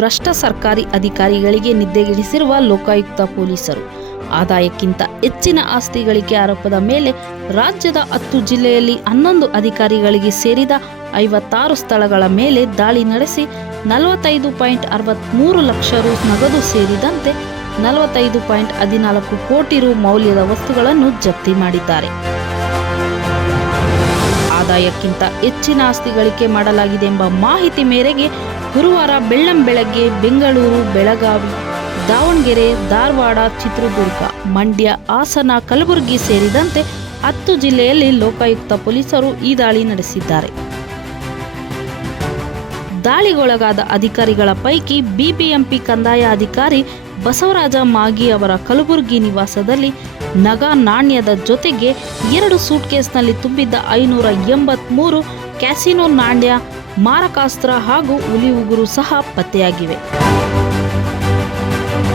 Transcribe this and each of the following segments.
ಭ್ರಷ್ಟ ಸರ್ಕಾರಿ ಅಧಿಕಾರಿಗಳಿಗೆ ನಿದ್ದೆಗೆಡಿಸಿರುವ ಲೋಕಾಯುಕ್ತ ಪೊಲೀಸರು. ಆದಾಯಕ್ಕಿಂತ ಹೆಚ್ಚಿನ ಆಸ್ತಿ ಗಳಿಕೆ ಆರೋಪದ ಮೇಲೆ ರಾಜ್ಯದ 10 ಜಿಲ್ಲೆಯಲ್ಲಿ 11 ಅಧಿಕಾರಿಗಳಿಗೆ ಸೇರಿದ 56 ಸ್ಥಳಗಳ ಮೇಲೆ ದಾಳಿ ನಡೆಸಿ 45.63 ಲಕ್ಷ ರು ನಗದು ಸೇರಿದಂತೆ 45.14 ಕೋಟಿ ರು ಮೌಲ್ಯದ ವಸ್ತುಗಳನ್ನು ಜಪ್ತಿ ಮಾಡಿದ್ದಾರೆ. ಆದಾಯಕ್ಕಿಂತ ಹೆಚ್ಚಿನ ಆಸ್ತಿ ಗಳಿಕೆ ಮಾಡಲಾಗಿದೆ ಎಂಬ ಮಾಹಿತಿ ಮೇರೆಗೆ ಗುರುವಾರ ಬೆಳ್ಳಂಬೆಳಗ್ಗೆ ಬೆಂಗಳೂರು, ಬೆಳಗಾವಿ, ದಾವಣಗೆರೆ, ಧಾರವಾಡ, ಚಿತ್ರದುರ್ಗ, ಮಂಡ್ಯ, ಹಾಸನ, ಕಲಬುರಗಿ ಸೇರಿದಂತೆ 10 ಜಿಲ್ಲೆಯಲ್ಲಿ ಲೋಕಾಯುಕ್ತ ಪೊಲೀಸರು ಈ ದಾಳಿ ನಡೆಸಿದ್ದಾರೆ. ದಾಳಿಗೊಳಗಾದ ಅಧಿಕಾರಿಗಳ ಪೈಕಿ ಬಿಬಿಎಂಪಿ ಕಂದಾಯ ಅಧಿಕಾರಿ ಬಸವರಾಜ ಮಾಗಿ ಅವರ ಕಲಬುರಗಿ ನಿವಾಸದಲ್ಲಿ ನಗ ನಾಣ್ಯದ ಜೊತೆಗೆ 2 ಸೂಟ್ಕೇಸ್ನಲ್ಲಿ ತುಂಬಿದ್ದ 583 ಕ್ಯಾಸಿನೋ ನಾಣ್ಯ, ಮಾರಕಾಸ್ತ್ರ ಹಾಗೂ ಹುಲಿ ಉಗುರು ಸಹ ಪತ್ತೆಯಾಗಿವೆ.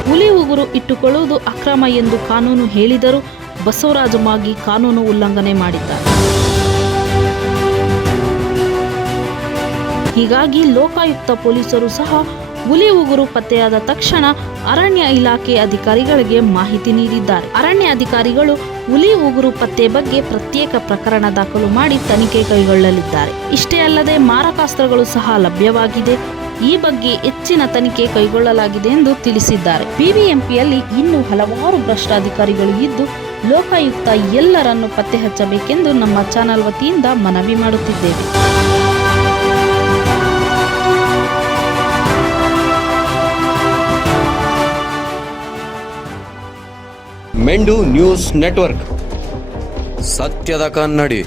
ಹುಲಿ ಉಗುರು ಇಟ್ಟುಕೊಳ್ಳುವುದು ಅಕ್ರಮ ಎಂದು ಕಾನೂನು ಹೇಳಿದರೂ ಬಸವರಾಜ ಮಾಗಿ ಕಾನೂನು ಉಲ್ಲಂಘನೆ ಮಾಡಿದ್ದಾರೆ. ಹೀಗಾಗಿ ಲೋಕಾಯುಕ್ತ ಪೊಲೀಸರು ಸಹ ಹುಲಿ ಉಗುರು ಪತ್ತೆಯಾದ ತಕ್ಷಣ ಅರಣ್ಯ ಇಲಾಖೆ ಅಧಿಕಾರಿಗಳಿಗೆ ಮಾಹಿತಿ ನೀಡಿದ್ದಾರೆ. ಅರಣ್ಯ ಅಧಿಕಾರಿಗಳು ಹುಲಿ ಉಗುರು ಪತ್ತೆ ಬಗ್ಗೆ ಪ್ರತ್ಯೇಕ ಪ್ರಕರಣ ದಾಖಲು ಮಾಡಿ ತನಿಖೆ ಕೈಗೊಳ್ಳಲಿದ್ದಾರೆ. ಇಷ್ಟೇ ಅಲ್ಲದೆ ಮಾರಕಾಸ್ತ್ರಗಳು ಸಹ ಲಭ್ಯವಾಗಿದೆ. ಈ ಬಗ್ಗೆ ಹೆಚ್ಚಿನ ತನಿಖೆ ಕೈಗೊಳ್ಳಲಾಗಿದೆ ಎಂದು ತಿಳಿಸಿದ್ದಾರೆ. ಬಿಬಿಎಂಪಿಯಲ್ಲಿ ಇನ್ನೂ ಹಲವಾರು ಭ್ರಷ್ಟ ಅಧಿಕಾರಿಗಳು ಇದ್ದು ಲೋಕಾಯುಕ್ತ ಎಲ್ಲರನ್ನು ಪತ್ತೆ ಹಚ್ಚಬೇಕೆಂದು ನಮ್ಮ ಚಾನೆಲ್ ವತಿಯಿಂದ ಮನವಿ ಮಾಡುತ್ತಿದ್ದೇವೆ. ಮೆಂಡು ನ್ಯೂಸ್ ನೆಟ್ವರ್ಕ್, ಸತ್ಯದ ಕನ್ನಡಿ.